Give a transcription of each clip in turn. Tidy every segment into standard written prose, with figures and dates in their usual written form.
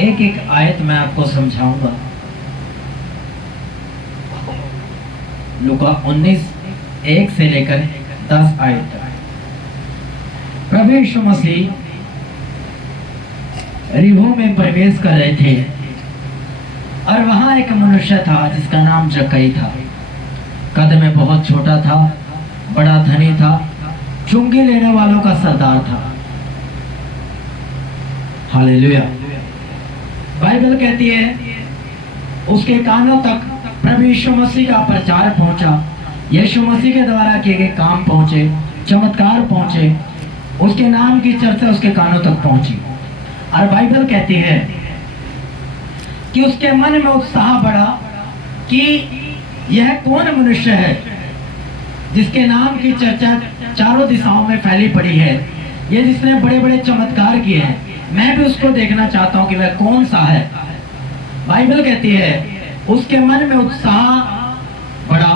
एक एक आयत मैं आपको समझाऊंगा। लूका 19:1 से लेकर 10 आयत तक। प्रभु यीशु मसीह रिहो में प्रवेश कर रहे थे और वहां एक मनुष्य था जिसका नाम जक्कई था। कद में बहुत छोटा था, बड़ा धनी था, चुंगी लेने वालों का सरदार था। हालेलुया। बाइबल कहती है उसके कानों तक प्रभु यीशु मसीह का प्रचार पहुंचा, यीशु मसीह के द्वारा किए गए काम पहुंचे, चमत्कार पहुंचे, उसके नाम की चर्चा उसके कानों तक पहुंची। और बाइबल कहती है कि उसके मन में उत्साह बढ़ा कि यह कौन मनुष्य है जिसके नाम की चर्चा चारों दिशाओं में फैली पड़ी है, ये जिसने बड़े बड़े चमत्कार किए हैं, मैं भी उसको देखना चाहता हूं कि वह कौन सा है। बाइबल कहती है उसके मन में उत्साह बढ़ा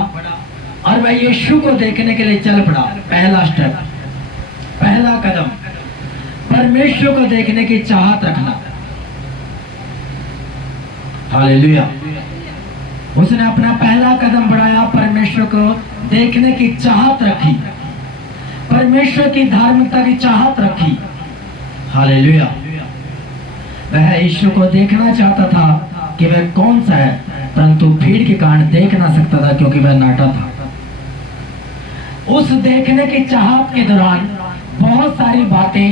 और वह यीशु को देखने के लिए चल पड़ा। पहला स्टेप, पहला कदम, परमेश्वर को देखने की चाहत रखना। हालेलुया। उसने अपना पहला कदम बढ़ाया, परमेश्वर को देखने की चाहत रखी, परमेश्वर की धार्मिकता की चाहत रखी। हालेलुया। वह यीशु को देखना चाहता था कि वह कौन सा है, परंतु भीड़ के कारण देख ना सकता था क्योंकि वह नाटा था। उस देखने की चाहत के दौरान बहुत सारी बातें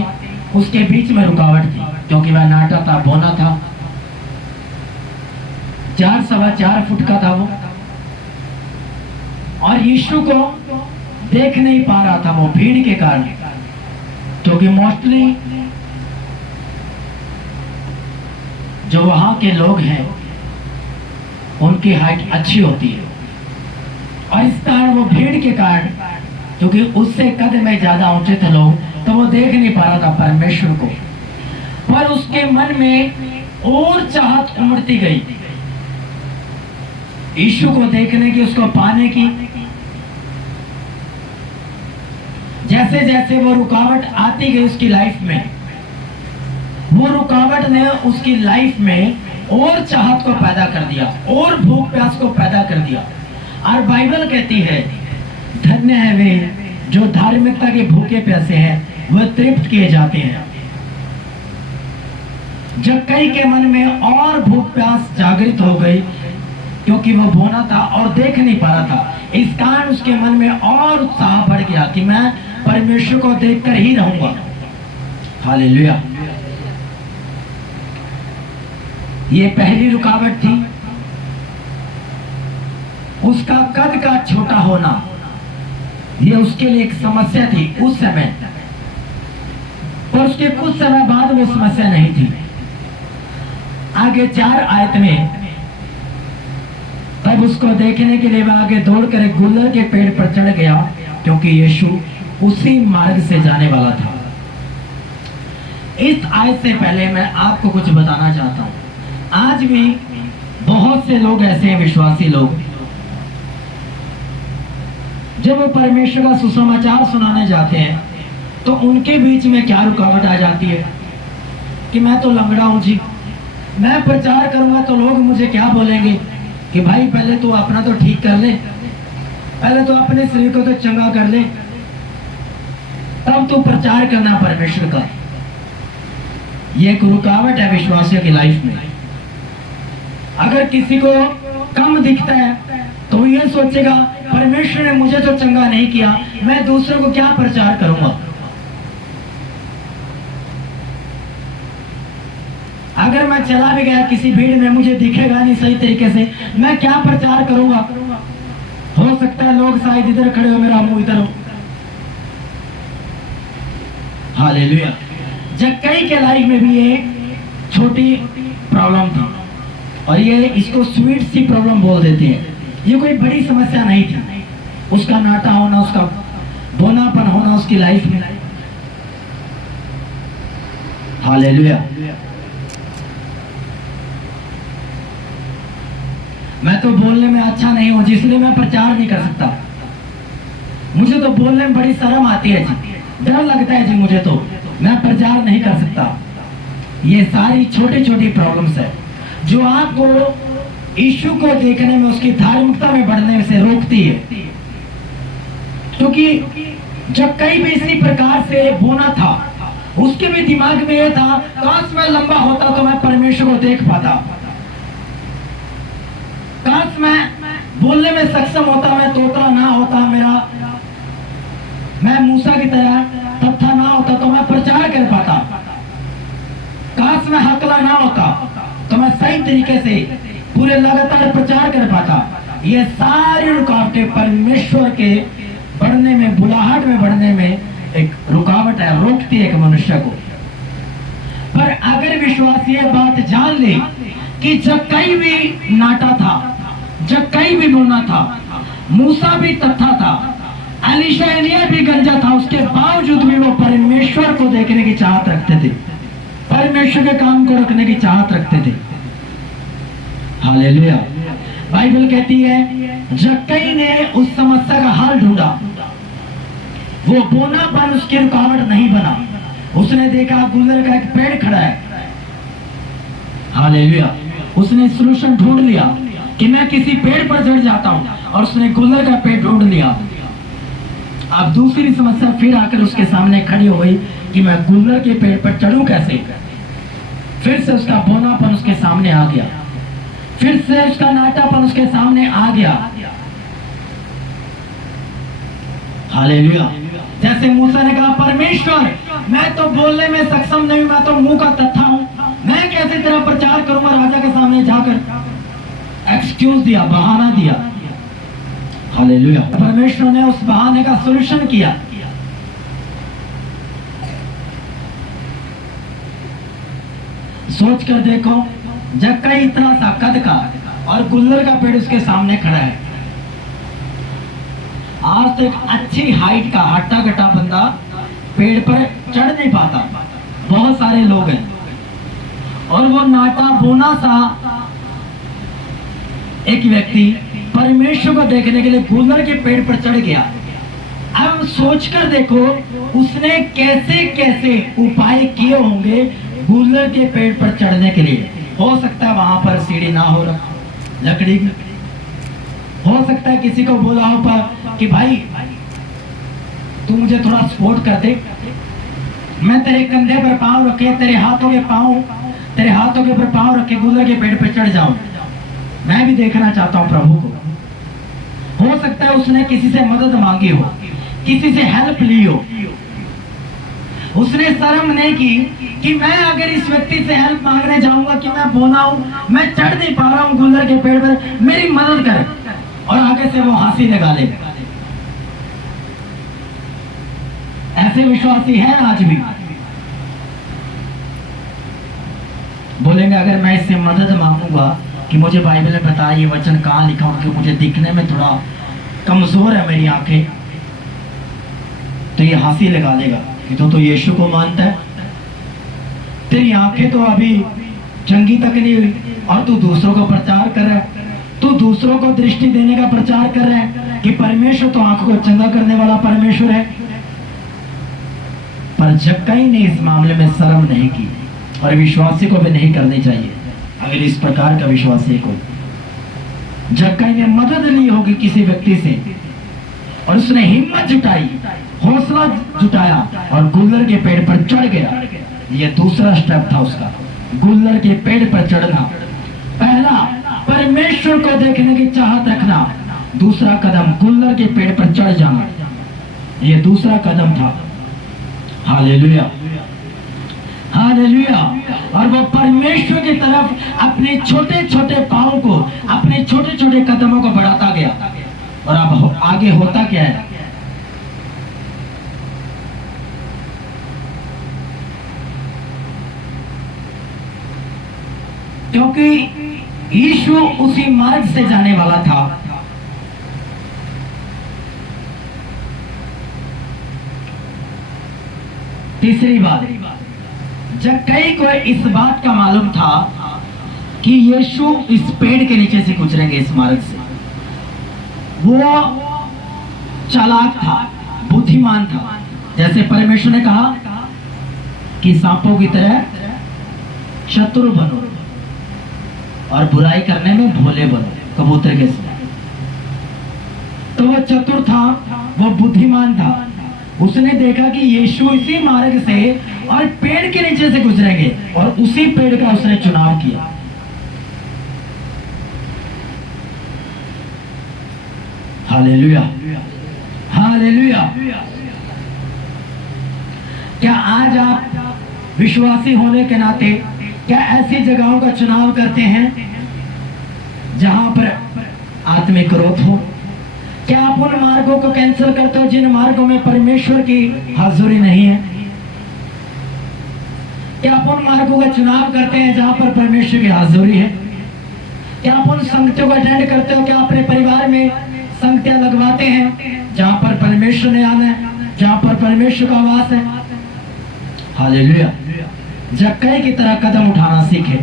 उसके बीच में रुकावट थी क्योंकि वह नाटा था, बोना था, 4-4.25 फुट का था वो, और यीशु को देख नहीं पा रहा था वो भीड़ के कारण, क्योंकि मोस्टली जो वहां के लोग हैं उनकी हाइट अच्छी होती है, और इस कारण वो भीड़ के कारण, क्योंकि उससे कद में ज्यादा ऊंचे थे लोग, तो वो देख नहीं पा रहा था परमेश्वर को। पर उसके मन में और चाहत उमड़ती गई यीशु को देखने की, उसको पाने की। जैसे जैसे वो रुकावट आती गई उसकी लाइफ में, वो रुकावट ने उसकी लाइफ में और चाहत को पैदा कर दिया, और भूख प्यास को पैदा कर दिया। और बाइबल कहती है धन्य है वे जो धार्मिकता के भूखे प्यासे हैं, वह तृप्त किए जाते हैं। जक्कई के मन में और भूख प्यास जागृत हो गई क्योंकि वह बोना था और देख नहीं पा रहा था। इस कारण उसके मन में और उत्साह बढ़ गया कि मैं परमेश्वर को देखकर ही रहूंगा। हालेलुया। ये पहली रुकावट थी, उसका कद का छोटा होना। ये उसके लिए एक समस्या थी उस समय, पर उसके कुछ समय बाद वो समस्या नहीं थी। आगे 4 आयत में तब उसको देखने के लिए वह आगे दौड़कर एक गुलर के पेड़ पर चढ़ गया क्योंकि यीशु उसी मार्ग से जाने वाला था। इस आयत से पहले मैं आपको कुछ बताना चाहता हूं। आज भी बहुत से लोग ऐसे हैं, विश्वासी लोग, जब वो परमेश्वर का सुसमाचार सुनाने जाते हैं तो उनके बीच में क्या रुकावट आ जाती है कि मैं तो लंगड़ा हूं जी, मैं प्रचार करूंगा तो लोग मुझे क्या बोलेंगे कि भाई पहले तो अपना तो ठीक कर ले, पहले तो अपने शरीर को तो चंगा कर ले, तब तो प्रचार करना परमेश्वर का। ये एक रुकावट है विश्वासियों की लाइफ में। अगर किसी को कम दिखता है तो ये सोचेगा परमेश्वर ने मुझे तो चंगा नहीं किया, मैं दूसरों को क्या प्रचार करूंगा। अगर मैं चला भी गया किसी भीड़ में, मुझे दिखेगा नहीं सही तरीके से, मैं क्या प्रचार करूंगा। हो सकता है लोग शायद इधर खड़े हो, मेरा मुंह इधर हो। हालेलुया। जक्कई के लाइफ में भी एक छोटी प्रॉब्लम थी, और ये इसको स्वीट सी प्रॉब्लम बोल देते हैं। ये कोई बड़ी समस्या नहीं थी, उसका नाटा होना, उसका बोनापन होना उसकी लाइफ में। हालेलुया। मैं तो बोलने में अच्छा नहीं हूं जी, इसलिए मैं प्रचार नहीं कर सकता। मुझे तो बोलने में बड़ी शर्म आती है जी, डर लगता है जी मुझे, तो मैं प्रचार नहीं कर सकता। ये सारी छोटी छोटी प्रॉब्लम्स है जो आपको यीशु को देखने में, उसकी धार्मिकता में बढ़ने से रोकती है। क्योंकि जब कई भी इसी प्रकार से बोना था, उसके भी दिमाग में यह था, काश मैं लंबा होता तो मैं परमेश्वर को देख पाता, काश मैं बोलने में सक्षम होता, मैं तोता ना होता, मैं मूसा की तरह तत्था ना होता तो मैं प्रचार कर पाता, काश मैं हकला ना होता तो मैं सही तरीके से पूरे लगातार प्रचार कर पाता। ये सारी रुकावटें परमेश्वर के बढ़ने में, बुलाहट में बढ़ने में एक रुकावट है, रोकती है एक मनुष्य को। पर अगर विश्वासी ये बात जान ले कि जब कहीं भी नाटा था, जब कहीं भी बोना था, मूसा भी तत्था था, एलीशा एलिया भी गंजा था, उसके बावजूद भी वो परमेश्वर को देखने की चाहत रखते थे, परमेश्वर के काम को रखने की चाहत रखते थे। हालेलुया। बाइबल कहती है जक्कई ने उस समस्या का हल ढूंढा, वो बोनापन उसकी रुकावट नहीं बना। उसने देखा गुलर का एक पेड़ खड़ा है, हालेलुया, उसने सॉल्यूशन ढूंढ लिया कि मैं किसी पेड़ पर चढ़ जाता हूं, और उसने गुलर का पेड़ ढूंढ लिया। अब दूसरी समस्या फिर आकर उसके सामने खड़ी हो गई कि मैं गुलर के पेड़ पर चढ़ूं कैसे। फिर से उसका बोनापन उसके सामने आ गया, फिर से उसका नाटापन उसके सामने आ गया। हालेलुया। जैसे मूसा ने कहा, परमेश्वर मैं तो बोलने में सक्षम नहीं, मैं तो मुंह का तत्था हूं, मैं कैसे तेरा प्रचार करूंगा राजा के सामने जाकर। एक्सक्यूज दिया, बहाना दिया। हालेलुया। परमेश्वर ने उस बहाने का सॉल्यूशन किया। सोच कर देखो, जक्कई इतना सा कद का और गुल्लर का पेड़ उसके सामने खड़ा है। आज तो एक अच्छी हाइट का हट्टा कट्टा बंदा पेड़ पर चढ़ नहीं पाता, बहुत सारे लोग हैं, और वो नाटा बोना सा एक व्यक्ति परमेश्वर को देखने के लिए गुलर के पेड़ पर चढ़ गया। अब सोचकर देखो उसने कैसे कैसे उपाय किए होंगे गुलर के पेड़ पर चढ़ने के लिए। हो सकता है वहां पर सीढ़ी ना हो, लकड़ी की, हो सकता है किसी को बोला हो पर कि भाई तू मुझे थोड़ा सपोर्ट कर दे, मैं तेरे कंधे पर पांव रखे, तेरे हाथों के ऊपर पांव रखे गुलर के पेड़ पर चढ़ जाऊं, मैं भी देखना चाहता हूं प्रभु को। हो सकता है उसने किसी से मदद मांगी हो, किसी से हेल्प ली हो, उसने शर्म नहीं की कि मैं अगर इस व्यक्ति से हेल्प मांगने जाऊंगा कि मैं बोना हूं, मैं चढ़ नहीं पा रहा हूं गुलर के पेड़ पर, मेरी मदद करे, और आगे से वो हंसी लगा ले। ऐसे विश्वासी हैं आज भी, बोलेंगे अगर मैं इससे मदद मांगूंगा कि मुझे बाइबल में बताया ये वचन कहाँ लिखा हो, कि मुझे दिखने में थोड़ा कमजोर है मेरी आंखें, तो ये हंसी लगा देगा कि तो यीशु को मानता है, तेरी आंखें तो अभी चंगी तक नहीं हुई और तू दूसरों को प्रचार कर रहा है, तू दूसरों को दृष्टि देने का प्रचार कर रहा है कि परमेश्वर तो आंखों को चंगा करने वाला परमेश्वर है। पर जक्कई ने इस मामले में शर्म नहीं की, और विश्वासी को भी नहीं करनी चाहिए। अगर इस प्रकार का विश्वासी को, जक्कई ने मदद ली होगी किसी व्यक्ति से और उसने हिम्मत जुटाई, हौसला जुटाया और गुलर के पेड़ पर चढ़ गया। यह दूसरा स्टेप था उसका, गुलर के पेड़ पर चढ़ना। पहला परमेश्वर को देखने की चाहत रखना, दूसरा कदम गुलर के पेड़ पर चढ़ जाना, यह दूसरा कदम था। Hallelujah, hallelujah. और वो परमेश्वर की तरफ अपने छोटे छोटे पांव को, अपने छोटे छोटे कदमों को बढ़ाता गया। और अब आगे होता क्या है, क्योंकि यीशु उसी मार्ग से जाने वाला था। तीसरी बात, जक्कई को इस बात का मालूम था कि यीशु इस पेड़ के नीचे से गुजरेंगे, इस मार्ग से। वो चालाक था, बुद्धिमान था, जैसे परमेश्वर ने कहा कि सांपों की तरह शत्रु बनो और बुराई करने में भोले बनो, कबूतर के समान। तो वो चतुर था, वो बुद्धिमान था। उसने देखा कि यीशु इसी मार्ग से और पेड़ के नीचे से गुजरेंगे और उसी पेड़ का उसने चुनाव किया। Hallelujah, hallelujah. क्या आज आप विश्वासी होने के नाते क्या ऐसी जगहों का चुनाव करते हैं जहां पर आत्मिक ग्रोथ हो? क्या आप उन मार्गों को कैंसिल करते हो जिन मार्गों में परमेश्वर की हाजिरी नहीं है? क्या आप उन मार्गों का चुनाव करते हैं जहां पर परमेश्वर की हाजिरी है? क्या आप उन संगतियों को अटेंड करते हो? क्या अपने परिवार में संगतियां लगवाते हैं जहां पर परमेश्वर ने आना है, जहां पर परमेश्वर का वास है? हालेलुया। जक्कई की तरह कदम उठाना सीखे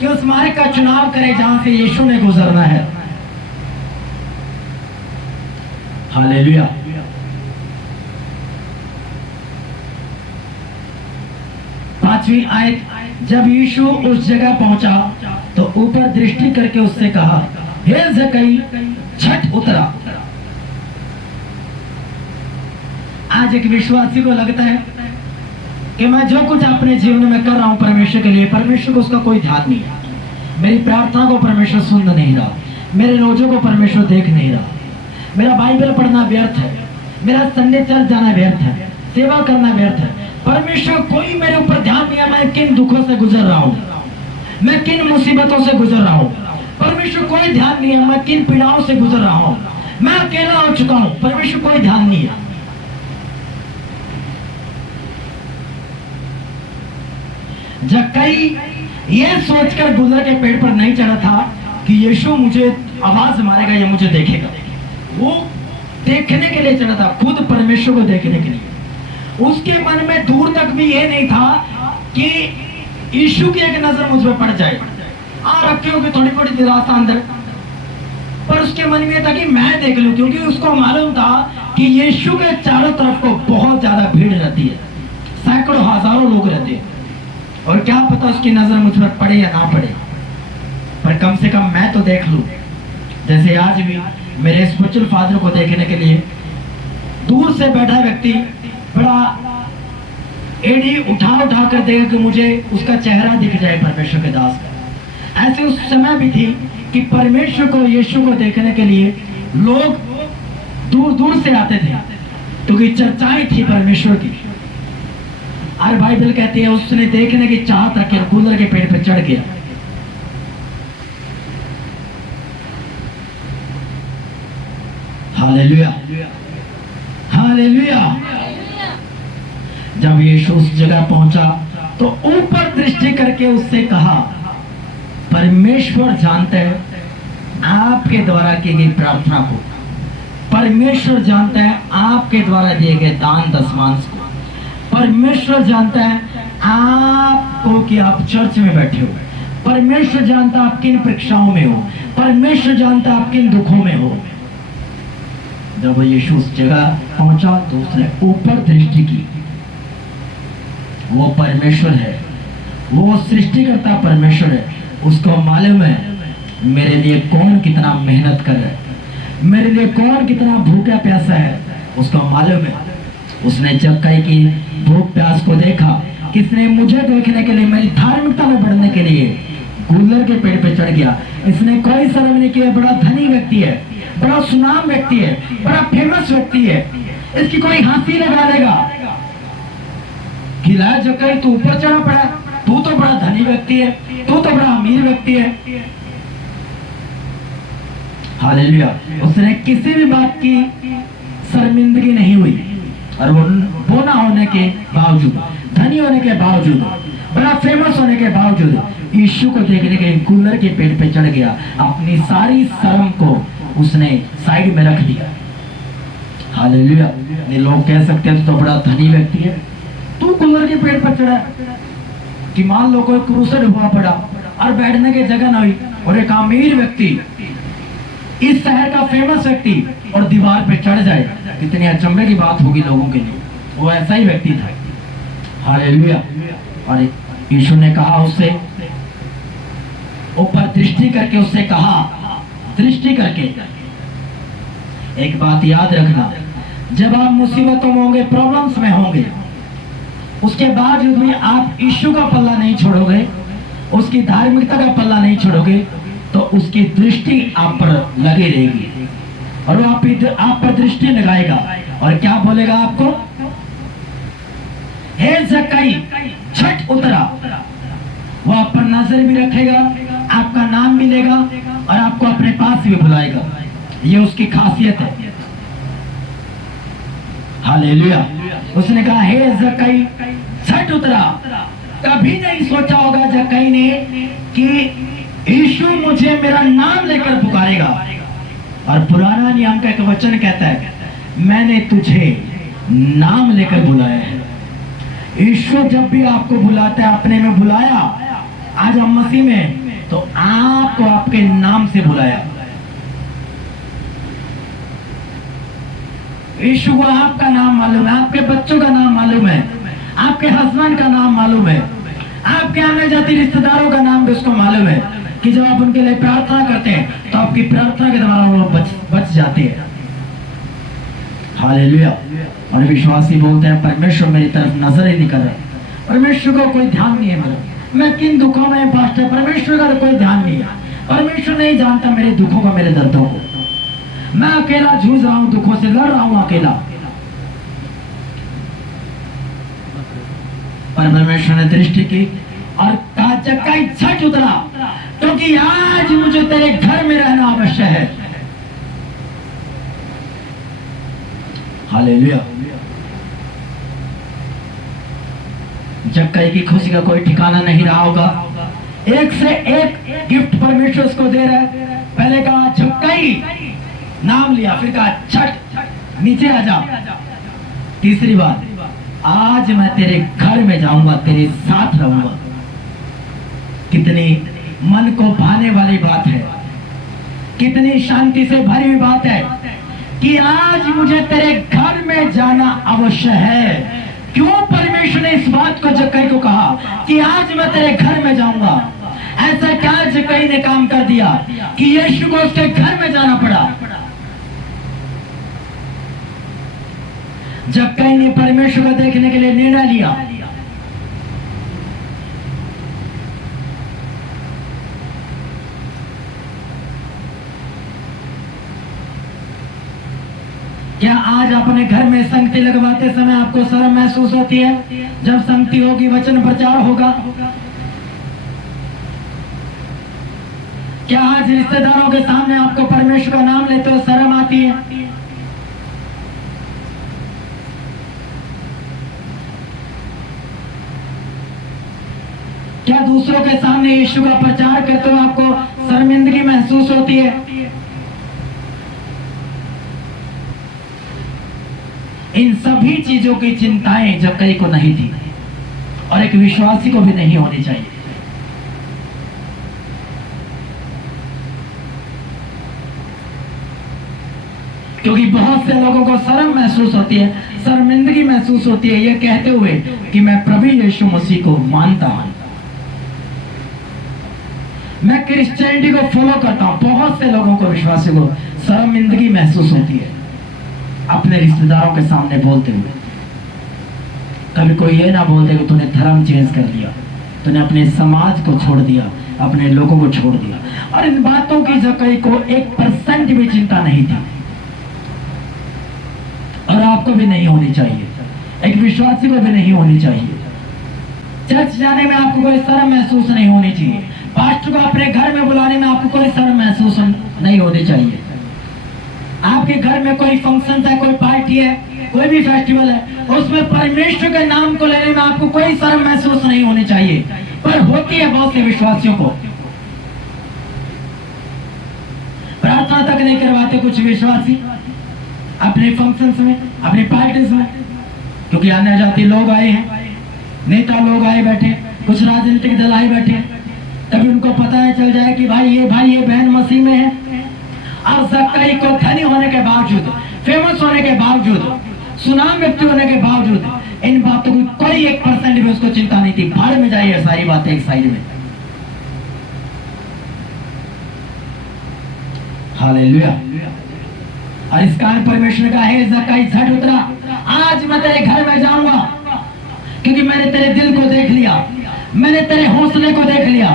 कि उस मार्ग का चुनाव करें जहां से यीशु ने गुजरना है। हालेलुया। पांचवी आयत, जब यीशु उस जगह पहुंचा तो ऊपर दृष्टि करके उससे कहा, हे जक्कई, छठ उतरा। आज एक विश्वासी को लगता है कि मैं जो कुछ अपने जीवन में कर रहा हूं परमेश्वर के लिए, परमेश्वर को उसका कोई ध्यान नहीं है। मेरी प्रार्थना को परमेश्वर सुन नहीं रहा, मेरे रोजों को परमेश्वर देख नहीं रहा, मेरा बाइबल पढ़ना व्यर्थ है, मेरा संडे चर्च जाना व्यर्थ है, सेवा करना व्यर्थ है। परमेश्वर कोई मेरे ऊपर ध्यान नहीं है, मैं किन दुखों से गुजर रहा हूँ, मैं किन मुसीबतों से गुजर रहा हूँ। परमेश्वर कोई ध्यान नहीं है, मैं किन पीड़ाओं से गुजर रहा हूँ, मैं अकेला हो चुका हूँ, परमेश्वर कोई ध्यान नहीं है। जक्कई ये सोचकर गुलर के पेड़ पर नहीं चढ़ा था कि यीशु मुझे आवाज मारेगा या मुझे देखेगा। वो देखने के लिए चढ़ा था, खुद परमेश्वर को देखने के लिए। उसके मन में दूर तक भी ये नहीं था कि यीशु की एक नजर मुझ पर पड़ जाए। रखी होगी थोड़ी थोड़ी निराशा अंदर, पर उसके मन में था कि मैं देख लूं, क्योंकि उसको मालूम था कि यीशु के चारों तरफ को बहुत ज्यादा भीड़ रहती है, सैकड़ों हजारों लोग रहते हैं, और क्या पता उसकी नजर मुझ पर पड़े या ना पड़े, पर कम से कम मैं तो देख लूं। जैसे आज भी मेरे स्पिरिचुअल फादर को देखने के लिए दूर से बैठा व्यक्ति बड़ा एड़ी उठा कर देगा कि मुझे उसका चेहरा दिख जाए परमेश्वर के दास का। ऐसे उस समय भी थी कि परमेश्वर को, यीशु को देखने के लिए लोग दूर दूर से आते थे, क्योंकि चर्चाएं थी परमेश्वर की। और बाइबल कहती है उसने देखने की चाहत रखी, गुलर के पेड़ पर चढ़ गया। Hallelujah, hallelujah. जब यीशु उस जगह पहुंचा तो ऊपर दृष्टि करके उससे कहा, परमेश्वर जानता है आपके द्वारा की गई प्रार्थना को, परमेश्वर जानता है आपके द्वारा दिए गए दान दशमांश को, परमेश्वर जानता है आपको कि आप चर्च में बैठे हो, परमेश्वर जानता है आप किन परीक्षाओं में हो, परमेश्वर जानता है आप किन दुखों में हो। जब यीशु उस जगह पहुंचा तो उसने ऊपर दृष्टि की। वो परमेश्वर है, वो सृष्टिकर्ता परमेश्वर है। उसको मालूम है मेरे लिए कौन कितना मेहनत कर रहा है, मेरे लिए कौन कितना भूखा प्यासा है, उसको मालूम है। उसने जक्कई की भूख प्यास को देखा, किसने मुझे देखने के लिए, मेरी धार्मिकता में बढ़ने के लिए गुलर के पेड़ पे चढ़ गया। इसने कोई शर्म नहीं किया, बड़ा धनी व्यक्ति है, बड़ा सुनाम व्यक्ति है, बड़ा फेमस व्यक्ति है, इसकी कोई हंसी लगा लेगा। खिला जक्कई तू ऊपर चढ़ा पड़ा, तू तो बड़ा धनी व्यक्ति है, तू तो बड़ा अमीर व्यक्ति है। हालेलुया। उसने किसी भी बात की शर्मिंदगी नहीं हुई, और वो ना होने के बावजूद, धनी होने के बावजूद, बड़ा फेमस होने के बावजूद यीशु को देखने के गुलर के पेड़ पे चढ़ गया। अपनी सारी शर्म को उसने साइड में रख दिया। हालेलुया। ये लोग कह सकते हैं तो बड़ा धनी व्यक्ति है, तू गुलर के पेड़ पर चढ़ा कि मान लो कोई क्रूसेड हुआ पड़ा और बैठने की जगह ना हुई, और एक अमीर व्यक्ति, इस शहर का फेमस व्यक्ति, और दीवार पे चढ़ जाए, कितनी अचंभे की बात होगी लोगों के लिए। वो ऐसा ही व्यक्ति था। हालेलुया। और यीशु ने कहा उससे, ऊपर दृष्टि करके उससे कहा, दृष्टि करके, एक बात याद रखना, जब आप मुसीबतों में होंगे, प्रॉब्लम्स में होंगे, उसके बावजूद भी आप यीशु का पल्ला नहीं छोड़ोगे, उसकी धार्मिकता का पल्ला नहीं छोड़ोगे, तो उसकी दृष्टि आप पर लगी रहेगी और वो आप पर दृष्टि लगाएगा और क्या बोलेगा आपको, हे जक्कई छठ उतरा। वो आप पर नजर भी रखेगा, आपका नाम भी लेगा और आपको अपने पास भी बुलाएगा। ये उसकी खासियत है। हालेलुया। उसने कहा, हे जक्कई छठ उतरा। कभी नहीं सोचा होगा जक्कई ने कि यीशु मुझे मेरा नाम लेकर पुकारेगा। और पुराना नियम का एक वचन कहता है, मैंने तुझे नाम लेकर बुलाया है। यीशु जब भी आपको बुलाता है, अपने में बुलाया, आज हम मसीह में, तो आपको आपके नाम से बुलाया। यीशु को आपका नाम मालूम है, आपके बच्चों का नाम मालूम है, आपके हस्बैंड का नाम मालूम है, आपके आने जाती रिश्तेदारों का नाम भी उसको मालूम है कि जब आप उनके लिए प्रार्थना करते हैं तो आपकी प्रार्थना के द्वारा वो बच जाते हैं। हालेलुया। और विश्वासी बोलते हैं, परमेश्वर मेरी तरफ नजर ही नहीं कर रहा, परमेश्वर को कोई ध्यान नहीं है मेरा, मैं किन दुखों में पास्टर, परमेश्वर का कोई ध्यान नहीं है, परमेश्वर नहीं जानता मेरे दुखों को, मेरे दर्दों को, मैं अकेला जूझ रहा हूं, दुखों से लड़ रहा हूं अकेला। पर परमेश्वर ने दृष्टि की और कहा, जक्कई छठ उतरा, क्योंकि आज मुझे तेरे घर में रहना अवश्य है। हालेलुया। जक्कई की खुशी का कोई ठिकाना नहीं रहा होगा। एक से एक गिफ्ट परमेश्वर उसको दे रहा है। पहले कहा जक्कई, नाम लिया, फिर कहा छठ, नीचे आ जा। तीसरी बात, आज मैं तेरे घर में जाऊंगा, तेरे साथ रहूंगा। कितनी मन को भाने वाली बात है, कितनी शांति से भरी हुई बात है कि आज मुझे तेरे घर में जाना अवश्य है। क्यों परमेश्वर ने इस बात को जक्कई को कहा कि आज मैं तेरे घर में जाऊंगा? ऐसा क्या जक्कई ने काम कर दिया कि यीशु को उसके घर में जाना पड़ा? जक्कई ने परमेश्वर को देखने के लिए निर्णय लिया। क्या आज अपने घर में संगति लगवाते समय आपको शर्म महसूस होती है? जब संगति होगी, वचन प्रचार होगा, क्या आज रिश्तेदारों के सामने आपको परमेश्वर का नाम लेते हो शर्म आती है? क्या दूसरों के सामने यीशु का प्रचार करते हुए आपको शर्मिंदगी महसूस होती है? इन सभी चीजों की चिंताएं जक्कई को नहीं थी और एक विश्वासी को भी नहीं होनी चाहिए। क्योंकि बहुत से लोगों को शर्म महसूस होती है, शर्मिंदगी महसूस होती है ये कहते हुए कि मैं प्रभु यीशु मसीह को मानता हूं, मैं क्रिश्चियनिटी को फॉलो करता हूं। बहुत से लोगों को, विश्वासी को शर्मिंदगी महसूस होती है अपने रिश्तेदारों के सामने बोलते हुए। कभी कोई ये ना बोलते कि तूने धर्म चेंज कर दिया, तूने अपने समाज को छोड़ दिया, अपने लोगों को छोड़ दिया। और इन बातों की जक्कई को 1% भी चिंता नहीं थी और आपको भी नहीं होनी चाहिए, एक विश्वासी को भी नहीं होनी चाहिए। चर्च जाने में आपको कोई शर्म महसूस नहीं होनी चाहिए, पास्टर को अपने घर में बुलाने में आपको कोई शर्म महसूस नहीं होनी चाहिए। आपके घर में कोई फंक्शन है, कोई पार्टी है, कोई भी फेस्टिवल है, उसमें परमेश्वर के नाम को लेने में आपको कोई शर्म महसूस नहीं होनी चाहिए। पर होती है बहुत से विश्वासियों को, प्रार्थना तक नहीं करवाते कुछ विश्वासी अपने फंक्शंस में, अपनी पार्टीज में, क्योंकि आने जाते लोग आए हैं, नेता लोग आए बैठे, कुछ राजनीतिक दल आए बैठे, तभी उनको पता है चल जाए कि भाई ये बहन मसीह में है। और जक्कई को धनी होने के बावजूद, फेमस होने के बावजूद, सुनाम व्यक्ति होने के बावजूद, इन बातों की कोई 1% भी उसको चिंता नहीं थी। भाड़ में जाइए सारी बातें एक साइड में। हालेलुया। और इस कारण परमेश्वर का है जक्कई झट उतरा, आज मैं तेरे घर में जाऊंगा क्योंकि मैंने तेरे दिल को देख लिया, मैंने तेरे हौसले को देख लिया,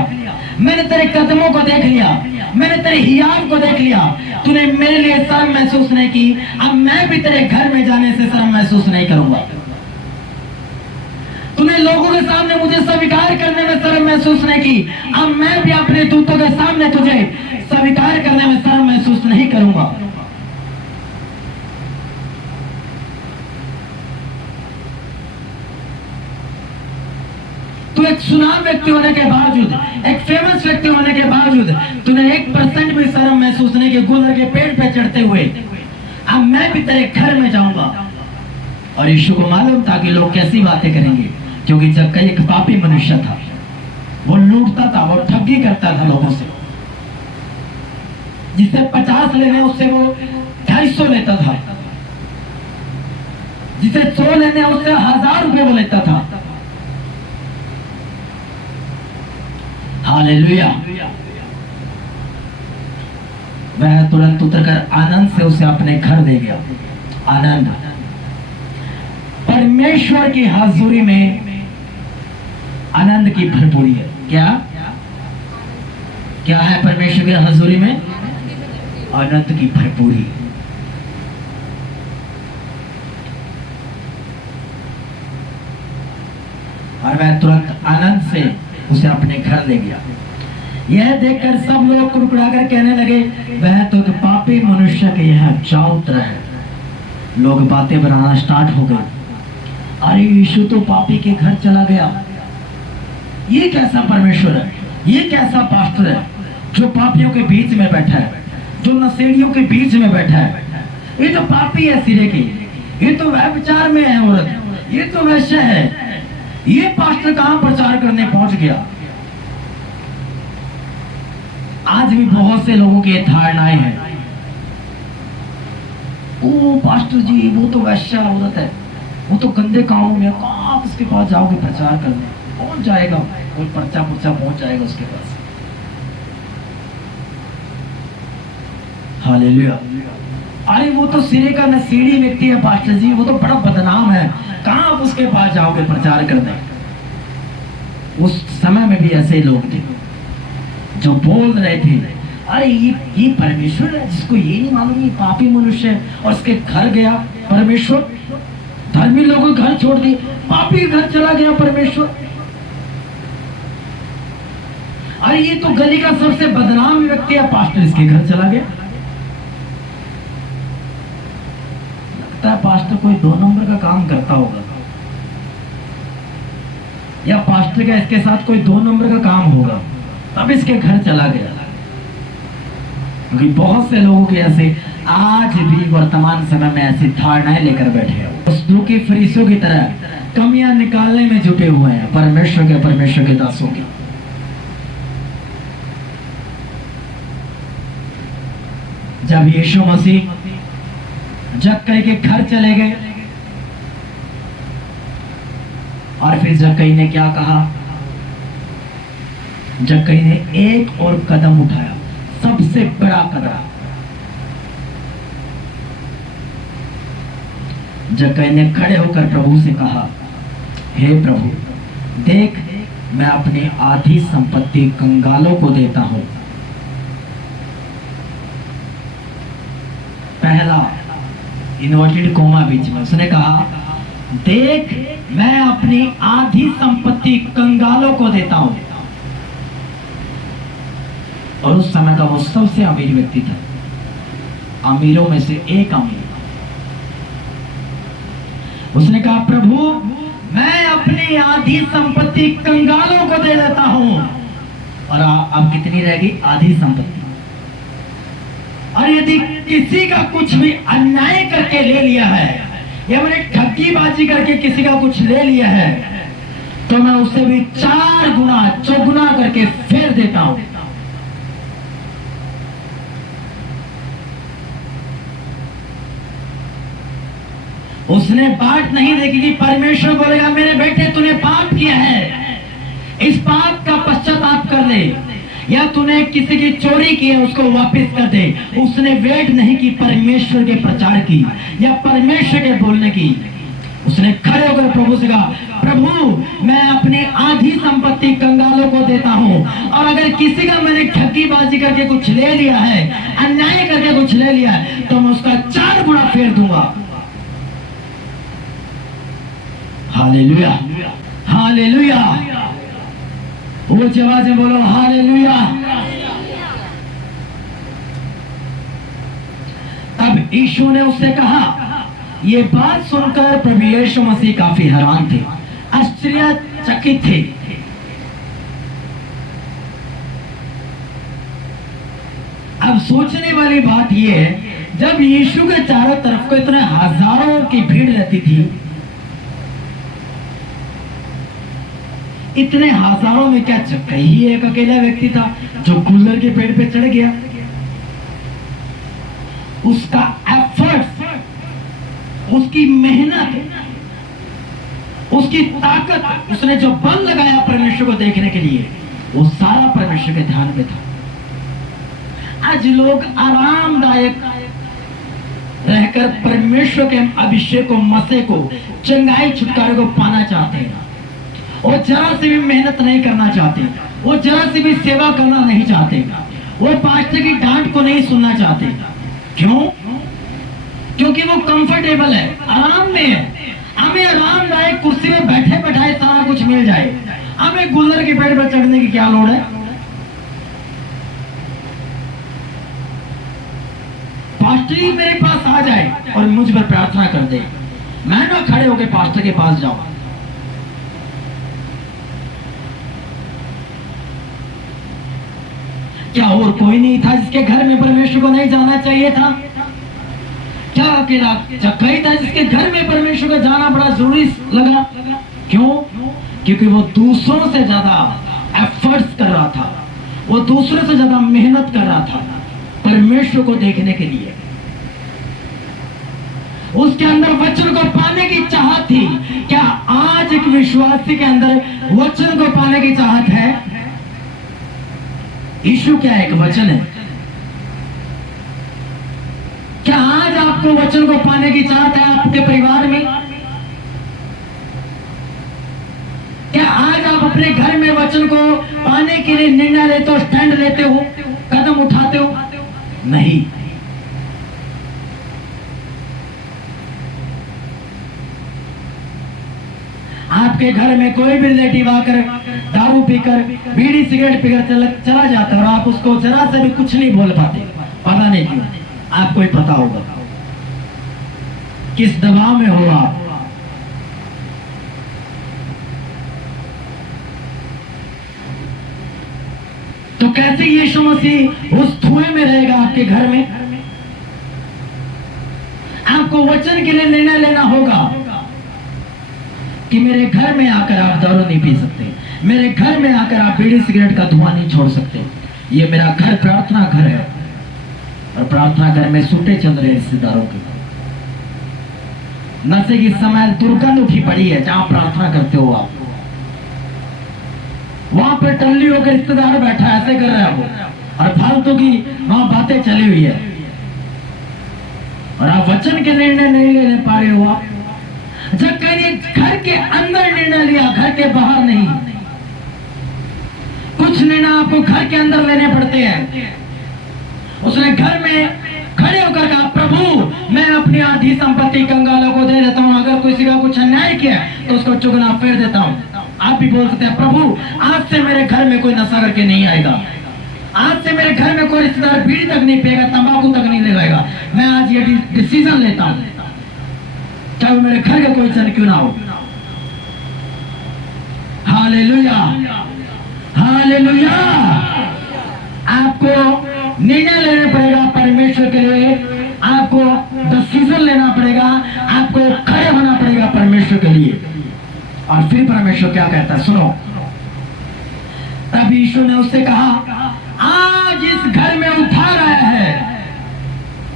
मैंने तेरे कदमों को देख लिया, मैंने तेरे हियाव को देख लिया। तूने मेरे लिए शर्म महसूस नहीं की, अब मैं भी तेरे घर में जाने से शर्म महसूस नहीं करूंगा। तूने लोगों के सामने मुझे स्वीकार करने में शर्म महसूस नहीं की, अब मैं भी अपने दूतों के सामने तुझे स्वीकार करने में शर्म महसूस नहीं करूंगा। तू एक सुनाम व्यक्ति होने के बावजूद, एक फेमस व्यक्ति होने के बावजूद तूने 1% भी शर्म महसूस नहीं की। गुलर के पेड़ पे चढ़ते हुए अब मैं भी तेरे घर में जाऊंगा। और यीशु को मालूम था कि लोग कैसी बातें करेंगे, क्योंकि जक्कई एक पापी मनुष्य था, वो लूटता था, वो ठगी करता था लोगों से। जिसे 50 लेने उससे वो 250 लेता था, जिसे 100 लेने उससे 1000 रुपए वो लेता था। हालेलुया। वह तुरंत उतरकर आनंद से उसे अपने घर ले गया। आनंद परमेश्वर की हाजुरी में आनंद की भरपूरी है। क्या क्या है परमेश्वर की हाजुरी में? आनंद की भरपूरी। और वह तुरंत आनंद से उसे अपने घर ले गया। यह देखकर सब लोग कुड़कुड़ाकर कहने लगे, वह तो एक पापी मनुष्य के यहाँ जा उतरा है। लोग बातें बनाना स्टार्ट हो गए, अरे यीशु तो पापी के घर चला गया। ये कैसा परमेश्वर है, ये कैसा पास्टर है जो पापियों के बीच में बैठा है, जो नशेड़ियों के बीच में बैठा है। ये तो पापी है सिरे की, ये तो व्यभिचार में है औरत, ये तो वैश्य है। ये पास्टर कहां प्रचार करने पहुंच गया? आज भी बहुत से लोगों की धारणाएं हैं, ओ पास्टर जी वो तो वैश्य औरत है, वो तो गंदे कामों में, कहां आप उसके पास जाओगे प्रचार करने? कौन जाएगा? कोई पर्चा पुर्चा पहुंच जाएगा उसके पास। हालेलुया। अरे वो तो सिरे का नशेड़ी व्यक्ति है पास्टर जी, वो तो बड़ा बदनाम है, कहां आप उसके पास जाओगे प्रचार करने? उस समय में भी ऐसे लोग थे जो बोल रहे थे, अरे ये परमेश्वर है जिसको ये नहीं मालूम ये पापी मनुष्य है, और उसके घर गया परमेश्वर। धर्मी लोगों घर छोड़ दिए, पापी घर चला गया परमेश्वर। अरे ये तो गली का सबसे बदनाम व्यक्ति है, पास्टर इसके घर चला गया। लगता है पास्टर कोई 2 नंबर का काम करता होगा, या पास्टर का इसके साथ कोई 2 नंबर का काम होगा, तब इसके घर चला गया। क्योंकि बहुत से लोगों के ऐसे आज भी वर्तमान समय में ऐसी धारणाएं लेकर बैठे हैं, सदूकी फरीसियों की तरह कमियां निकालने में जुटे हुए हैं परमेश्वर के दासों की। जब यीशु मसीह जक्कई के घर चले गए, और फिर जक्कई ने क्या कहा? जक्कई ने एक और कदम उठाया, सबसे बड़ा कदम। जक्कई ने खड़े होकर प्रभु से कहा, हे प्रभु, देख मैं अपनी आधी संपत्ति कंगालों को देता हूं। पहला इन्वर्टेड कोमा बीच में उसने कहा, देख मैं अपनी आधी संपत्ति कंगालों को देता हूं। और उस समय का वो सबसे अमीर व्यक्ति था, अमीरों में से एक अमीर। उसने कहा, प्रभु मैं अपनी आधी संपत्ति कंगालों को दे देता हूं। और अब कितनी रहेगी? आधी संपत्ति। और यदि किसी का कुछ भी अन्याय करके ले लिया है, या मैंने ठगीबाजी करके किसी का कुछ ले लिया है, तो मैं उसे भी 4 गुना चौगुना करके फेर देता हूं। उसने बाट नहीं देखी कि परमेश्वर बोलेगा मेरे बेटे तूने पाप किया है, इस पाप का पश्चाताप कर ले, या तूने किसी की चोरी की है उसको वापस कर दे। उसने वेट नहीं की परमेश्वर के प्रचार की या परमेश्वर के बोलने की। उसने खड़े होकर प्रभु से कहा, प्रभु मैं अपनी आधी संपत्ति कंगालों को देता हूं, और अगर किसी का मैंने ठगीबाजी करके कुछ ले लिया है, अन्याय करके कुछ ले लिया है, तो मैं उसका 4 गुना फेर दूंगा। हालेलुया, हालेलुया, ऊंची आवाज में बोलो हालेलुया। तब यीशु ने उससे कहा, ये बात सुनकर प्रभु यीशु मसीह काफी हैरान थे, आश्चर्यचकित थे। अब सोचने वाली बात यह है, जब यीशु के चारों तरफ को इतने हजारों की भीड़ रहती थी, इतने हजारों में क्या ही एक अकेला व्यक्ति था जो गुलर के पेड़ पे चढ़ गया। उसका एफर्ट, उसकी मेहनत, उसकी ताकत, उसने जो बल लगाया परमेश्वर को देखने के लिए, वो सारा परमेश्वर के ध्यान में था। आज लोग आरामदायक रहकर परमेश्वर के अभिषेक को, मसे को, चंगाई छुटकारे को पाना चाहते हैं। वो जरा से भी मेहनत नहीं करना चाहते, वो जरा से भी सेवा करना नहीं चाहते, वो पास्टर की डांट को नहीं सुनना चाहते। क्यों? क्योंकि वो कंफर्टेबल है, आराम में है। हमें आरामदायक कुर्सी में बैठे बैठाए सारा कुछ मिल जाए, हमें गुलर के पेड़ पर चढ़ने की क्या लोड़ है? पास्टर ही मेरे पास आ जाए और मुझ पर प्रार्थना कर दे, मैं ना खड़े होकर पास्टर के पास जाऊं। क्या और कोई नहीं था जिसके घर में परमेश्वर को नहीं जाना चाहिए था? क्या अकेला चक्कई था जिसके घर में परमेश्वर को जाना बड़ा जरूरी लगा? क्यों? क्योंकि वो दूसरों से ज्यादा एफर्ट्स कर रहा था, वो दूसरों से ज्यादा मेहनत कर रहा था परमेश्वर को देखने के लिए। उसके अंदर वचन को पाने की चाहत थी। क्या आज एक विश्वासी के अंदर वचन को पाने की चाहत है? यीशु क्या एक वचन है? क्या आज आपको वचन को पाने की चाहत है आपके परिवार में? क्या आज आप अपने घर में वचन को पाने के लिए निर्णय लेते हो, स्टैंड लेते हो, कदम उठाते हो? नहीं। आपके घर में कोई भी रिलेटिव आकर दारू पीकर, बीड़ी सिगरेट पीकर चला जाता है और आप उसको जरा से भी कुछ नहीं बोल पाते, पता नहीं क्यों? आपको ही पता होगा किस दबाव में हो आप। तो कैसे यीशु मसीह उस धुएं में रहेगा आपके घर में? आपको वचन के लिए निर्णय लेना होगा कि मेरे घर में आकर आप दारू नहीं पी सकते, मेरे घर में आकर आप बीड़ी सिगरेट का धुआं नहीं छोड़ सकते। ये मेरा घर प्रार्थना घर है, और प्रार्थना घर में सूटे चल रहे रिश्तेदारों के, नशे की समय दुर्गंध उठी पड़ी है जहां प्रार्थना करते हो आप। वहां पर टल्ली होकर रिश्तेदार बैठा ऐसे कर रहा है वो, और फालतू की वहां बातें चली हुई है, और आप वचन के निर्णय नहीं लेने पा रहे हो। आप जब कहीं घर के अंदर निर्णय लिया, घर के बाहर नहीं। कुछ निर्णय आपको घर के अंदर लेने पड़ते हैं। उसने घर में खड़े होकर कहा, प्रभु मैं अपनी आधी संपत्ति कंगालों को दे देता हूं, अगर किसी का कुछ अन्याय किया तो उसको चुगना फेर देता हूं। आप भी बोल सकते हैं, प्रभु आज से मेरे घर में कोई नशा करके नहीं आएगा, आज से मेरे घर में कोई रिश्तेदार बीड़ी तक नहीं पिएगा, तंबाकू तक नहीं लगाएगा। मैं आज ये डिसीजन लेता हूं, चाहे मेरे घर का कोई जन क्यों ना हो। Hallelujah, hallelujah. आपको निर्णय लेना पड़ेगा परमेश्वर के लिए, आपको डिसीजन लेना पड़ेगा, आपको खड़े होना पड़ेगा परमेश्वर के लिए। और फिर परमेश्वर क्या कहता है, सुनो। तब यीशु ने उससे कहा, आज इस घर में उद्धार आया है।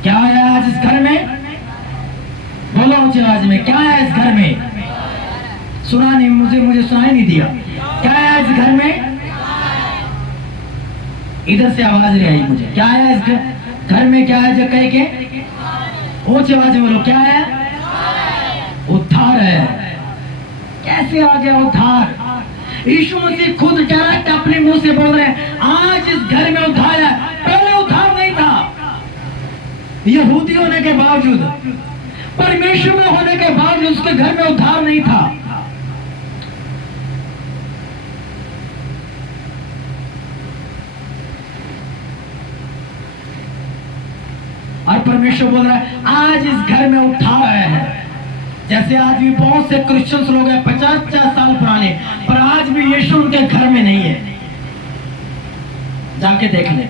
क्या आया आज इस घर में? बोलो ऊंची आवाज में, क्या है इस घर में? सुना नहीं, मुझे सुनाई नहीं दिया। क्या है इस घर में? इधर से आवाज नहीं आई मुझे। क्या है इस घर में? क्या है? जब कह के ऊंची आवाज में बोलो, क्या है? उद्धार है। कैसे आ गया उद्धार? यीशु मसीह खुद डायरेक्ट अपने मुंह से बोल रहे हैं, आज इस घर में उद्धार है। पहले उद्धार नहीं था। यहूदी होने के बावजूद, परमेश्वर में होने के बावजूद उसके घर में उद्धार नहीं था। और परमेश्वर बोल रहा है, आज इस घर में उद्धार आया है। जैसे आज भी बहुत से क्रिश्चियंस लोग हैं 50-50 साल पुराने, पर आज भी यीशु उनके घर में नहीं है। जाके देख ले,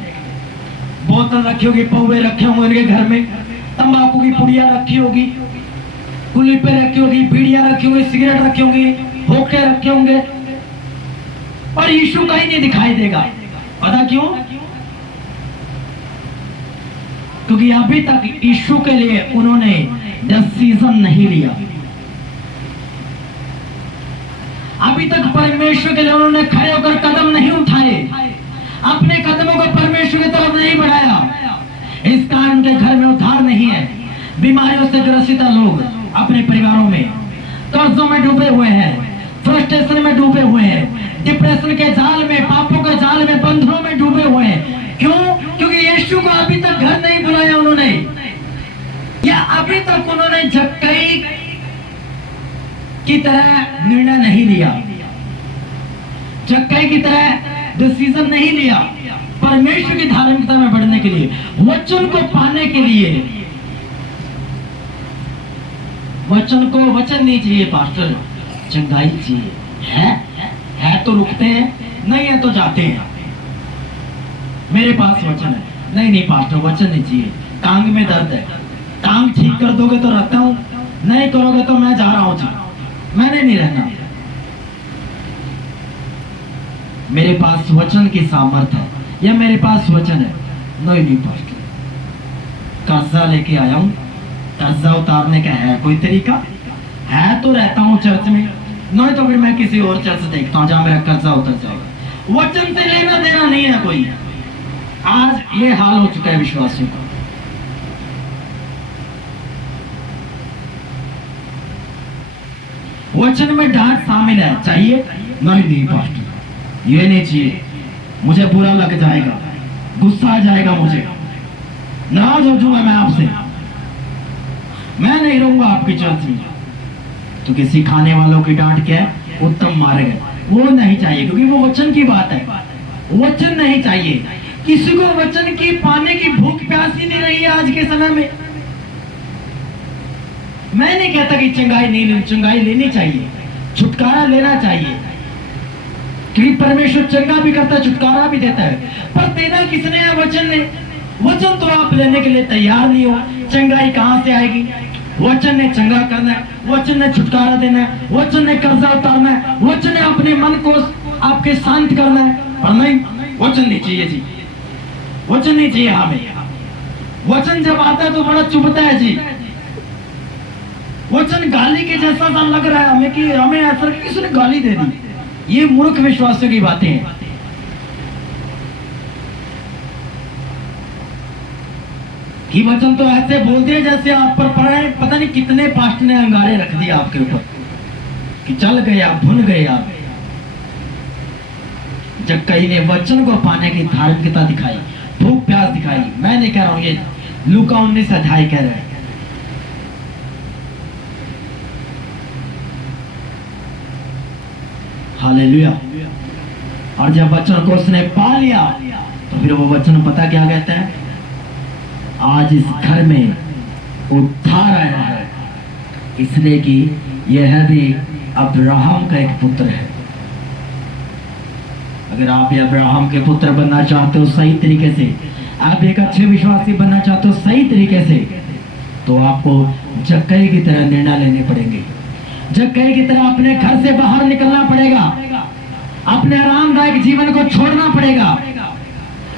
बोतल रखी होगी, पौवे रखे होंगे उनके घर में, तंबाकू की पुड़िया रखी होगी, कुलिपे रखी होगी, बीड़ियां रखी होगी, सिगरेट रखी होंगी, होके रखे होंगे, और यीशु कहीं नहीं दिखाई देगा। पता क्यों? क्योंकि अभी तक यीशु के लिए उन्होंने डिसीजन नहीं लिया। अभी तक परमेश्वर के लिए उन्होंने खड़े होकर कदम नहीं उठाए, अपने कदमों को परमेश्वर की तरफ नहीं बढ़ाया। इस कारण के घर में उद्धार नहीं है। बीमारियों से ग्रसित लोग अपने परिवारों में, कर्जों में डूबे हुए हैं, फ्रस्ट्रेशन में डूबे हुए हैं, डिप्रेशन के जाल में, पापों के जाल में, बंधनों में डूबे हुए हैं। क्यों? क्योंकि यीशु को अभी तक घर नहीं बुलाया उन्होंने, या अभी तक उन्होंने जक्कई की तरह निर्णय नहीं लिया, जक्कई की तरह डिसीजन नहीं लिया परमेश्वर की धार्मिकता में बढ़ने के लिए, वचन को पाने के लिए। वचन नहीं चाहिए पास्टर, चंगाई चाहिए। है तो रुकते हैं, नहीं है तो जाते हैं। मेरे पास वचन है, नहीं पास्टर वचन नहीं चाहिए, टांग में दर्द है, टांग ठीक कर दोगे तो रहता हूं, नहीं करोगे तो मैं जा रहा हूं जी, मैंने नहीं रहना। मेरे पास वचन की सामर्थ्य है, या मेरे पास वचन है, नहीं पास्टर कर्जा लेके आया हूं, कर्जा उतारने का है कोई तरीका? है तो रहता हूं चर्च में, नहीं तो फिर मैं किसी और चर्च देखता हूं जहां मेरा कर्जा उतर जाएगा। वचन से लेना देना नहीं है कोई। आज ये हाल हो चुका है विश्वासियों का। वचन में डांट शामिल है, चाहिए? नहीं पास्टर ये नहीं चाहिए, मुझे बुरा लग जाएगा, गुस्सा आ जाएगा, मुझे नाराज हो जाऊंगा मैं आपसे, मैं नहीं रहूंगा आपकी चर्च में। तो किसी खाने वालों की डांट क्या है? उत्तम मार्ग है, वो नहीं चाहिए, क्योंकि वो वचन की बात है। वचन नहीं चाहिए। किसी को वचन की पाने की भूख प्यास ही नहीं रही है आज के समय में। मैं नहीं कहता कि चंगाई नहीं लेनी, चंगाई लेनी चाहिए, छुटकारा लेना चाहिए, क्योंकि परमेश्वर चंगा भी करता है, छुटकारा भी देता है। पर देना किसने है? वचन ने। वचन तो आप लेने के लिए तैयार नहीं हो, चंगाई कहां से आएगी? वचन ने चंगा करना है, वचन ने छुटकारा देना है, वचन ने कर्जा उतारना है, वचन ने अपने मन को आपके शांत करना है। पर नहीं, वचन नहीं चाहिए जी, वचन नहीं चाहिए हमें। वचन जब आता है तो बड़ा चुभता है जी। वचन गाली के जैसा सा लग रहा है हमें, कि हमें ऐसा किसने गाली दे दी। ये मूर्ख विश्वासियों की बातें हैं। कि वचन तो ऐसे बोलते हैं जैसे आप पर पढ़े, पता नहीं कितने पास्ट ने अंगारे रख दिए आपके ऊपर कि चल गए आप, भुन गए आप। जब कहीं ने वचन को पाने की धार्मिकता दिखाई, भूख प्यास दिखाई, मैं नहीं कह रहा हूं, ये लूका 19 अध्याय कह रहे हैं। हालेलुया। और जब वचन को उसने पा लिया तो फिर वो वचन पता क्या कहता है? आज इस घर में उद्धार आया है, इसलिए कि यह भी अब्राहम का एक पुत्र है। अगर आप ये अब्राहम के पुत्र बनना चाहते हो सही तरीके से, आप एक अच्छे विश्वासी बनना चाहते हो सही तरीके से, तो आपको जक्कई की तरह निर्णय लेने पड़ेंगे। जक्कई की तरह अपने घर से बाहर निकलना पड़ेगा, अपने आरामदायक जीवन को छोड़ना पड़ेगा,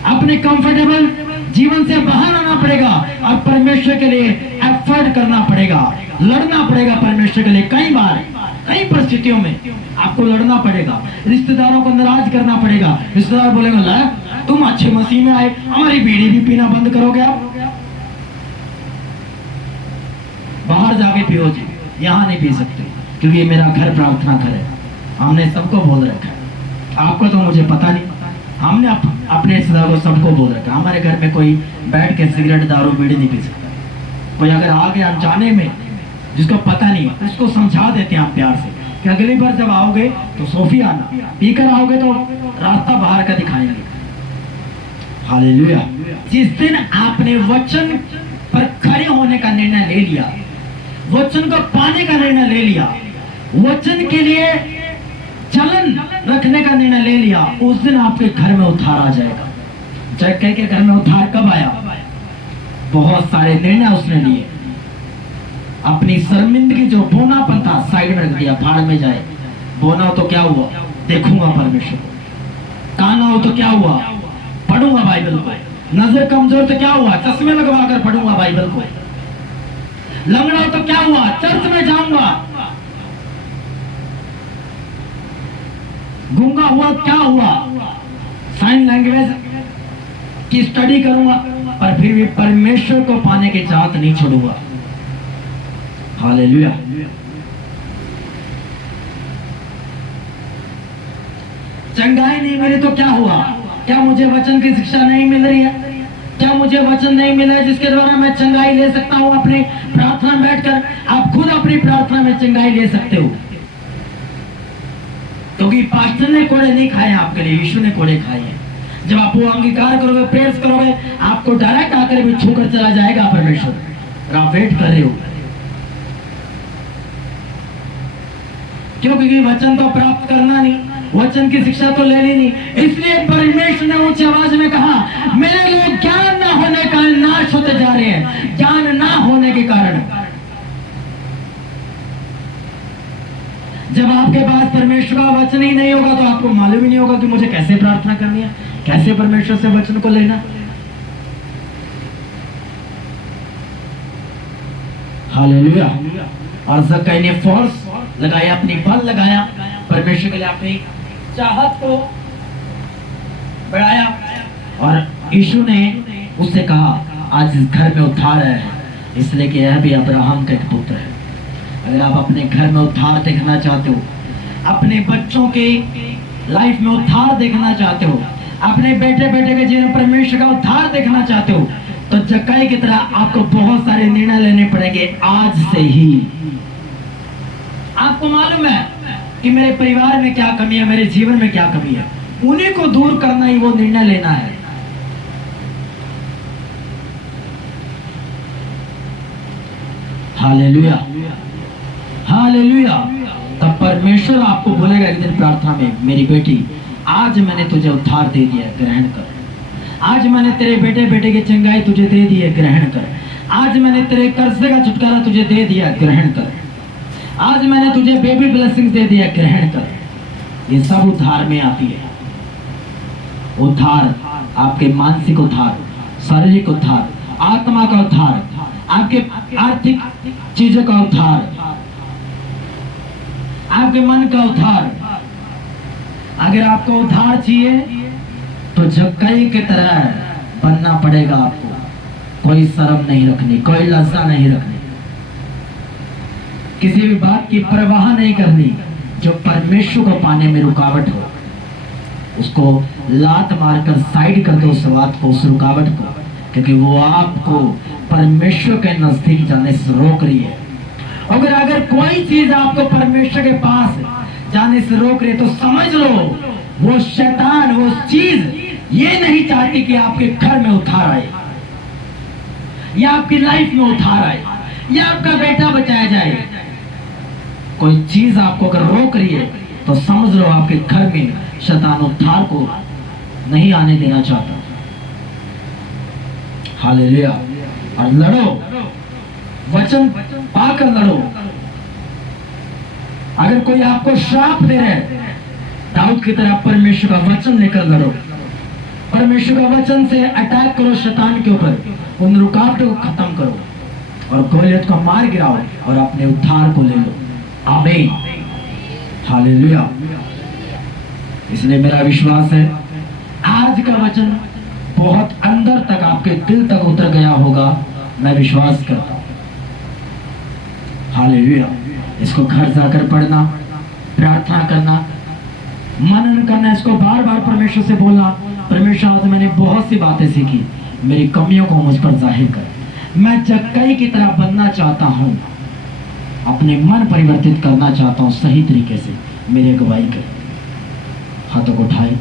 अपने कंफर्टेबल जीवन से बाहर आना पड़ेगा और परमेश्वर के लिए एफर्ट करना पड़ेगा। लड़ना पड़ेगा परमेश्वर के लिए। कई बार कई परिस्थितियों में आपको लड़ना पड़ेगा, रिश्तेदारों को नाराज करना पड़ेगा। रिश्तेदार बोलेंगे ला तुम अच्छे मसीह में आए, हमारी बीड़ी भी पीना बंद करोगे आप? बाहर जाके पियो जी, यहाँ नहीं पी सकते क्योंकि ये मेरा घर प्रार्थना घर है। हमने सबको बोल रखा है, आपको तो मुझे पता नहीं, हमने अपने रिश्तेदारों को सबको बोल रखा है हमारे घर में कोई बैठ के सिगरेट दारू बीड़ी नहीं पी सकता। कोई अगर आ गया अनजाने में जिसको पता नहीं, उसको समझा देते हैं आप प्यार से कि अगली बार जब आओगे तो सोफी आना, पीकर आओगे तो रास्ता बाहर का दिखाएंगे। हालेलुया। जिस दिन आपने वचन पर खड़े होने का निर्णय ले लिया, वचन को पाने का निर्णय ले लिया, वचन के लिए चलन रखने का निर्णय ले लिया, उस दिन आपके घर में उद्धार आ जाएगा। जक्कई के घर में उद्धार कब आया? बहुत सारे निर्णय उसने लिए। अपनी शर्मिंदगी जो बोनापन था साइड में रख दिया, भाड़ में जाए। बोना हो तो क्या हुआ? देखूंगा परमेश्वर को। काना हो तो क्या हुआ? पढ़ूंगा बाइबल को। नजर कमजोर तो क्या हुआ? चश्मे लगवा कर पढ़ूंगा बाइबल को। लंगड़ा हो तो क्या हुआ? चर्च में जाऊंगा। गूंगा हुआ क्या हुआ? साइन लैंग्वेज की स्टडी करूंगा, पर फिर भी परमेश्वर को पाने की चाहत नहीं छोड़ूंगा। हालेलुया। चंगाई नहीं मिली तो क्या हुआ? क्या मुझे वचन की शिक्षा नहीं मिल रही है? क्या मुझे वचन नहीं मिला है जिसके द्वारा मैं चंगाई ले सकता हूं? अपने प्रार्थना में बैठकर आप खुद अपनी प्रार्थना में चंगाई ले सकते हो, क्योंकि पास्टर ने कोड़े नहीं खाए आपके लिए, यीशु ने कोड़े खाए हैं। जब आप वो अंगीकार करोगे, प्रेस करोगे, आपको डायरेक्ट आकर भी छूकर चला जाएगा परमेश्वर। और आप वेट कर रहे हो क्यों? क्योंकि वचन तो प्राप्त करना नहीं, वचन की शिक्षा तो लेनी नहीं। इसलिए परमेश्वर ने ऊंची आवाज में कहा, मेरे लोग ज्ञान ना होने का नाश होते जा रहे हैं। ज्ञान ना होने के कारण जब आपके पास परमेश्वर का वचन ही नहीं होगा तो आपको मालूम ही नहीं होगा कि मुझे कैसे प्रार्थना करनी है, कैसे परमेश्वर से वचन को लेना। हालेलुया। और जक्कई ने फोर्स लगाया, अपनी बल लगाया, परमेश्वर के लिए अपनी चाहत को बढ़ाया। और यीशु ने उससे कहा, आज इस घर में उद्धार है, इसलिए कि यह भी अब्राहम का एक पुत्र है। अगर आप अपने घर में उद्धार देखना चाहते हो, अपने बच्चों के लाइफ में उद्धार देखना चाहते हो, अपने बेटे बेटे के जीवन में परमेश्वर का उद्धार देखना चाहते हो, तो जक्कई की तरह आपको बहुत सारे निर्णय लेने पड़ेंगे आज से ही। आपको मालूम है कि मेरे परिवार में क्या कमी है, मेरे जीवन में क्या कमी है, उन्हीं को दूर करना ही वो निर्णय लेना है। Hallelujah, hallelujah. तब परमेश्वर आपको बोलेगा एक दिन प्रार्थना में, मेरी बेटी आज मैंने तुझे उद्धार दे दिया, ग्रहण कर। आज मैंने तेरे बेटे बेटे की चंगाई तुझे दे दी है, ग्रहण कर। आज मैंने तेरे कर्ज का छुटकारा तुझे दे दिया, ग्रहण कर। आज मैंने तुझे बेबी ब्लेसिंग दे दिया, ग्रहण कर। ये सब उद्धार में आती है। उद्धार, आपके मानसिक उद्धार, शारीरिक उद्धार, आत्मा का उद्धार, आपके आर्थिक चीजों का उद्धार, आपके मन का उद्धार। अगर आपको उद्धार चाहिए तो जक्कई की तरह बनना पड़ेगा आपको। कोई शर्म नहीं रखनी, कोई लज्जा नहीं रखनी, किसी भी बात की परवाह नहीं करनी। जो परमेश्वर को पाने में रुकावट हो, उसको लात मारकर साइड कर दो उस बात को, उस रुकावट को, क्योंकि वो आपको परमेश्वर के नजदीक जाने से रोक रही है। अगर कोई चीज आपको परमेश्वर के पास जाने से रोक रही है तो समझ लो वो शैतान, वो चीज ये नहीं चाहती कि आपके घर में उद्धार आए, या आपकी लाइफ में उद्धार आए, या आपका बेटा बचाया जाए। कोई चीज आपको अगर रोक रही है तो समझ लो आपके घर में शैतान उद्धार को नहीं आने देना चाहता। हालेलुया। और लड़ो, वचन पाकर लड़ो। अगर कोई आपको श्राप दे रहे, दाऊद की तरह परमेश्वर का वचन लेकर लड़ो। परमेश्वर का वचन से अटैक करो शैतान के ऊपर, उन रुकावटों को खत्म करो। और गोलियत को मार गिराओ और अपने उद्धार को ले लो। आमीन, हालेलुया। इसलिए मेरा विश्वास है आज का वचन बहुत अंदर तक आपके दिल तक उतर गया होगा, मैं विश्वास करता हूं। हालेलुया। इसको घर जाकर पढ़ना, प्रार्थना करना, मनन करना, इसको बार बार परमेश्वर से बोलना, परमेश्वर आज मैंने बहुत सी बातें सीखी, मेरी कमियों को मुझ पर जाहिर कर, मैं जक्कई की तरह बनना चाहता हूं, अपने मन परिवर्तित करना चाहता हूं सही तरीके से, मेरी अगुवाई कर। हाथों को उठाए।